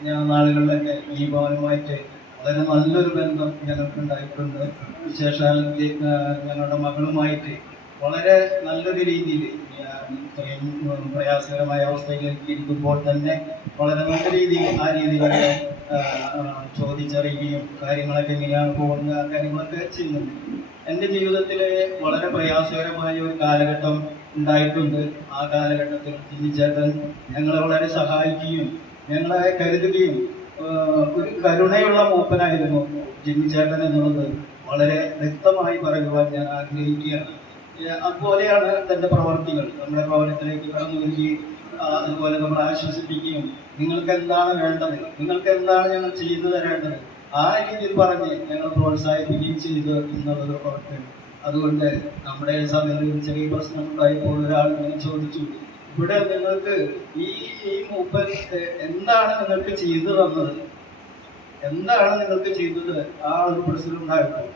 കഴിഞ്ഞ നാളുകളിലൊക്കെ ഈ ഭവനുമായിട്ട് വളരെ നല്ലൊരു ബന്ധം ഞങ്ങൾക്ക് ഉണ്ടായിട്ടുണ്ട്. വിശേഷാൽ ഞങ്ങളുടെ മകളുമായിട്ട് വളരെ നല്ലൊരു രീതിയിൽ ഇത്രയും പ്രയാസകരമായ അവസ്ഥയിലേക്ക് ഇരിക്കുമ്പോൾ തന്നെ വളരെ നല്ല രീതിയിൽ ആ രീതിയിലൊക്കെ ചോദിച്ചറിയുകയും കാര്യങ്ങളൊക്കെ എങ്ങനെയാണ് പോകുന്നത് ആ കാര്യങ്ങളൊക്കെ ചെയ്യുന്നുണ്ട്. എൻ്റെ ജീവിതത്തിൽ വളരെ പ്രയാസകരമായ ഒരു കാലഘട്ടം ഉണ്ടായിട്ടുണ്ട്. ആ കാലഘട്ടത്തിൽ ജിമ്മിച്ചേട്ടൻ ഞങ്ങളെ വളരെ സഹായിക്കുകയും ഞങ്ങളെ കരുതുകയും ഒരു കരുണയുള്ള മൂപ്പനായിരുന്നു ജിമ്മിച്ചേട്ടൻ എന്നുള്ളത് വളരെ വ്യക്തമായി പറയുവാൻ ഞാൻ ആഗ്രഹിക്കുകയാണ്. അതുപോലെയാണ് തൻ്റെ പ്രവർത്തികൾ നമ്മുടെ ഭവനത്തിലേക്ക് കടന്നു വരികയും അതുപോലെ നമ്മൾ ആശ്വസിപ്പിക്കുകയും നിങ്ങൾക്ക് എന്താണ് വേണ്ടത്, നിങ്ങൾക്ക് എന്താണ് ഞങ്ങൾ ചെയ്തു തരേണ്ടത് ആ രീതിയിൽ പറഞ്ഞ് ഞങ്ങൾ പ്രോത്സാഹിപ്പിക്കുകയും ചെയ്തു എന്നുള്ളത് ഓർക്കണം. അതുകൊണ്ട് നമ്മുടെ സമയത്ത് ചെറിയ പ്രശ്നം ഉണ്ടായപ്പോൾ ഒരാൾ ഇങ്ങനെ ചോദിച്ചു, ഇവിടെ നിങ്ങൾക്ക് ഈ മൂപ്പൻ എന്താണ് നിങ്ങൾക്ക് ചെയ്തു തന്നത്, എന്താണ് നിങ്ങൾക്ക് ചെയ്തത് ആ ഒരു പ്രശ്നം ഉണ്ടായപ്പോൾ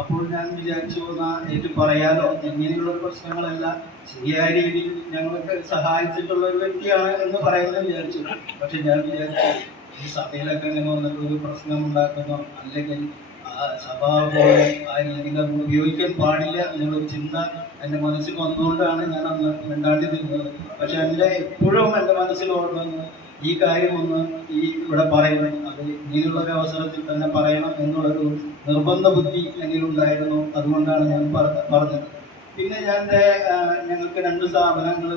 അപ്പോൾ ഞാൻ വിചാരിച്ചു എനിക്ക് പറയാലോ, ഇങ്ങനെയുള്ള പ്രശ്നങ്ങളല്ല ശരിയായ രീതിയിൽ ഞങ്ങൾക്ക് സഹായിച്ചിട്ടുള്ള ഒരു വ്യക്തിയാണ് എന്ന് പറയുന്നത് വിചാരിച്ചു. പക്ഷെ ഞാൻ വിചാരിച്ചു ഈ സഭയിലൊക്കെ ഇങ്ങനെ വന്നിട്ട് ഒരു പ്രശ്നം ഉണ്ടാക്കുന്നോ അല്ലെങ്കിൽ സഭാപോലെ ആ രീതിയിൽ അത് ഉപയോഗിക്കാൻ പാടില്ല എന്നുള്ളൊരു ചിന്ത എൻ്റെ മനസ്സിൽ വന്നുകൊണ്ടാണ് ഞാൻ അന്ന് മിണ്ടാണ്ടി നിന്നത്. പക്ഷെ എപ്പോഴും എൻ്റെ മനസ്സിൽ ഓർമ്മ ഈ കാര്യമൊന്ന് ഇവിടെ പറയണം, അത് ഇങ്ങനെയുള്ളൊരു അവസരത്തിൽ തന്നെ പറയണം എന്നുള്ളൊരു നിർബന്ധ ബുദ്ധി എന്നിലുണ്ടായിരുന്നു. അതുകൊണ്ടാണ് ഞാൻ പറഞ്ഞത്. പിന്നെ ഞങ്ങൾക്ക് 2 സ്ഥാപനങ്ങൾ,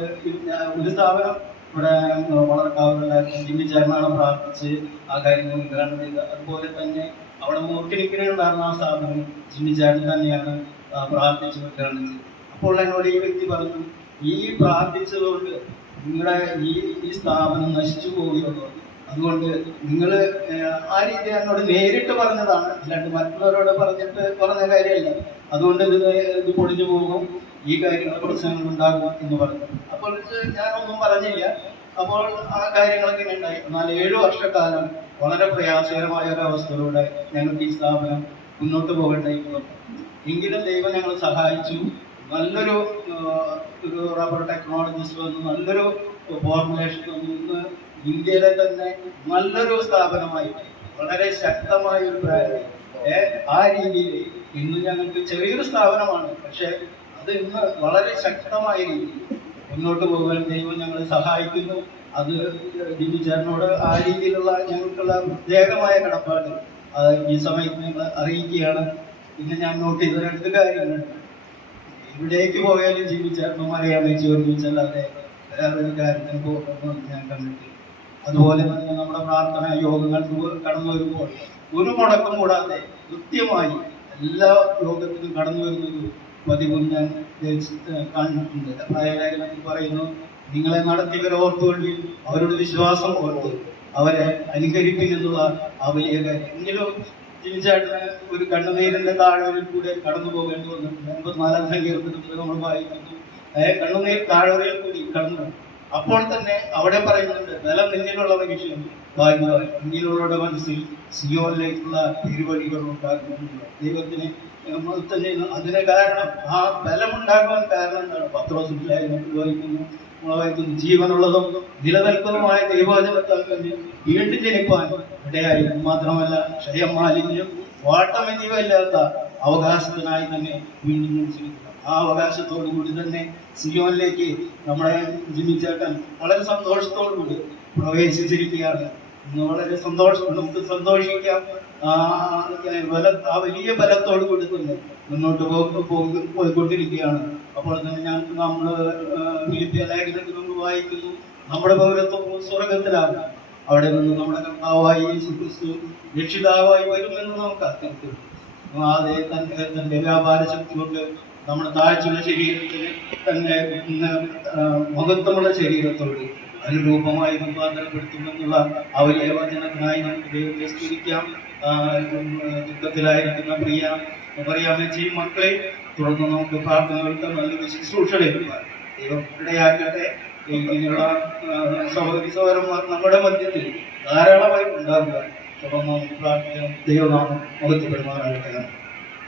ഒരു സ്ഥാപനം ഇവിടെ വളർക്കാവുന്ന ജിമ്മിച്ചേട്ടനാണ് പ്രാർത്ഥിച്ച് ആ കാര്യങ്ങൾ ഉദ്ഘാടനം ചെയ്തത്. അതുപോലെ തന്നെ അവിടെ മൂർക്കിനിക്കലുണ്ടായിരുന്ന ആ സ്ഥാപനം ജിമ്മിച്ചേട്ടൻ തന്നെയാണ് പ്രാർത്ഥിച്ച് ഉദ്ഘാടനം ചെയ്തത്. അപ്പോൾ എന്നോട് ഈ വ്യക്തി പറഞ്ഞു, ഈ പ്രാർത്ഥിച്ചതുകൊണ്ട് നിങ്ങളുടെ ഈ സ്ഥാപനം നശിച്ചു പോവുകയുള്ളൂ, അതുകൊണ്ട് നിങ്ങൾ ആ രീതി എന്നോട് നേരിട്ട് പറഞ്ഞതാണ്, അല്ലാണ്ട് മറ്റുള്ളവരോട് പറഞ്ഞ കാര്യമല്ല, അതുകൊണ്ട് ഇത് പൊളിഞ്ഞു പോകും, ഈ കാര്യങ്ങൾ പ്രശ്നങ്ങൾ ഉണ്ടാകും എന്ന് പറഞ്ഞു. അപ്പോൾ ഞാനൊന്നും പറഞ്ഞില്ല. അപ്പോൾ ആ കാര്യങ്ങളൊക്കെ ഉണ്ടായി. എന്നാൽ 7 വർഷക്കാലം വളരെ പ്രയാസകരമായ ഒരവസ്ഥയിലൂടെ ഞങ്ങൾക്ക് ഈ സ്ഥാപനം മുന്നോട്ട് പോകേണ്ടിയിരിക്കുന്നു. എങ്കിലും ദൈവം ഞങ്ങൾ സഹായിച്ചു. നല്ലൊരു റബ്ബർ ടെക്നോളജീസ് വന്നു, നല്ലൊരു ഫോർമുലേഷൻ വന്നു. ഇന്ന് ഇന്ത്യയിലെ തന്നെ നല്ലൊരു സ്ഥാപനമായിട്ട് വളരെ ശക്തമായ ഒരു ബ്രാൻഡ് ആ രീതിയിൽ ഇന്ന് ഞങ്ങൾക്ക് ചെറിയൊരു സ്ഥാപനമാണ്, പക്ഷെ അത് ഇന്ന് വളരെ ശക്തമായ രീതിയിൽ മുന്നോട്ട് പോകാൻ ദൈവം ഞങ്ങളെ സഹായിക്കുന്നു. അത് ജിമ്മിച്ചേട്ടനോട് ആ രീതിയിലുള്ള ഞങ്ങൾക്കുള്ള പ്രത്യേകമായ കടപ്പാട് ഈ സമയത്ത് ഞങ്ങൾ അറിയിക്കുകയാണ്. പിന്നെ ഞാൻ നോട്ട് ചെയ്ത 2 കാര്യങ്ങളുണ്ട്. എവിടേക്ക് പോയാലും ജിമ്മിച്ചേട്ടനും അറിയാൻ ചോദിച്ചല്ലാതെ വേറൊരു കാര്യത്തിന് പോകുന്നത് ഞാൻ കണ്ടിട്ടില്ല. അതുപോലെ തന്നെ നമ്മുടെ പ്രാർത്ഥന യോഗങ്ങൾ കടന്നു വരുമ്പോൾ ഒരു മുടക്കം കൂടാതെ കൃത്യമായി എല്ലാ യോഗത്തിനും കടന്നു വരുന്നൊരു പതിവ് ഞാൻ കണ്ടിട്ടുണ്ട്. ലേഖനത്തിൽ പറയുന്നു, നിങ്ങളെ നടത്തിയവരെ ഓർത്തുകൊള്ളി, അവരുടെ വിശ്വാസം ഓർത്ത് അവരെ അനുകരിപ്പിക്കുന്നുള്ള ആ വലിയ കാര്യം. എങ്കിലും ജിമ്മിച്ചേട്ടന് ഒരു കണ്ണുനീരിന്റെ താഴ്വരയിൽ കൂടെ കടന്നു പോകേണ്ടി വന്നിട്ടുണ്ട്. 84-ാം സങ്കീർത്തനത്തിൽ നമ്മൾ വായിക്കുന്നു, കണ്ണുനീർ താഴ്വരയിൽ കൂടി കടന്നു. അപ്പോൾ തന്നെ അവിടെ പറയുന്നുണ്ട്, ബലം നിന്നിലുള്ള മനുഷ്യൻ ഭാഗ്യവാൻ, ഇങ്ങനെയുള്ളവരുടെ മനസ്സിൽ സിയോനിലേക്കുള്ള തിരുവഴികൾ ഉണ്ടാകുന്നുണ്ട്. ദൈവത്തിന് തന്നെ അതിന് കാരണം, ആ ബലമുണ്ടാകുവാൻ കാരണം എന്താണ്? പത്രോസിന്റെ വായിക്കുന്നു, ജീവനുള്ളതും നിലനിൽക്കുന്നതുമായ ദൈവവചനത്താൽ തന്നെ വീണ്ടും ജനിപ്പാൻ ഇടയായി. മാത്രമല്ല ക്ഷയം, മാലിന്യം, വാട്ടം എന്നിവയില്ലാത്ത അവകാശത്തിനായി തന്നെ വീണ്ടും ജനിച്ചിരിക്കുന്നു. ആ അവകാശത്തോടു കൂടി തന്നെ സിയോനിലേക്ക് നമ്മുടെ ജിമ്മിച്ചേട്ടൻ വളരെ സന്തോഷത്തോടു കൂടി പ്രവേശിച്ചിരിക്കുകയാണ്. ഇന്ന് വളരെ നമുക്ക് സന്തോഷിക്കാം. ആ വലിയ ബലത്തോടു കൂടി തന്നെ മുന്നോട്ട് പോയിക്കൊണ്ടിരിക്കുകയാണ്. അപ്പോൾ തന്നെ നമ്മൾ ഫിലിപ്പിയ ലേഖനത്തിൽ നമ്മൾ വായിക്കുന്നു, നമ്മുടെ പൗരത്വം സ്വർഗത്തിലാണ്, അവിടെ നിന്ന് നമ്മുടെ കർത്താവായി യേശു ക്രിസ്തു രക്ഷിതാവായി വരുമെന്ന് നമുക്ക് കാത്തിരിക്കുന്നു. അതേ തന്റെ വ്യാപാര ശക്തി കൊണ്ട് നമ്മുടെ താഴ്ചയുള്ള ശരീരത്തിന് തന്നെ മഹത്വമുള്ള ശരീരത്തോട് അനുരൂപമായി രൂപാന്തരപ്പെടുത്തുമെന്നുള്ള ആ വലിയ വചനത്തിനായി നമുക്ക് ദൈവത്തെ സ്തുതിക്കാം. ദുഃഖത്തിലായിരിക്കുന്ന പറയാമെച്ചി മക്കളെ തുടർന്ന് നമുക്ക് പ്രാർത്ഥനകൾക്ക് നല്ലൊരു ശുശ്രൂഷ ലഭിക്കാൻ ദൈവം ഇടയാക്കട്ടെ. ഇങ്ങനെയുള്ള സഹോദരി സഹോദരന്മാർ നമ്മുടെ മധ്യത്തിൽ ധാരാളമായി ഉണ്ടാകുക. തുടർന്ന് നമുക്ക് പ്രാർത്ഥിക്കാം. ദൈവനാമം മഹത്വപ്പെടുമാറാകട്ടെ.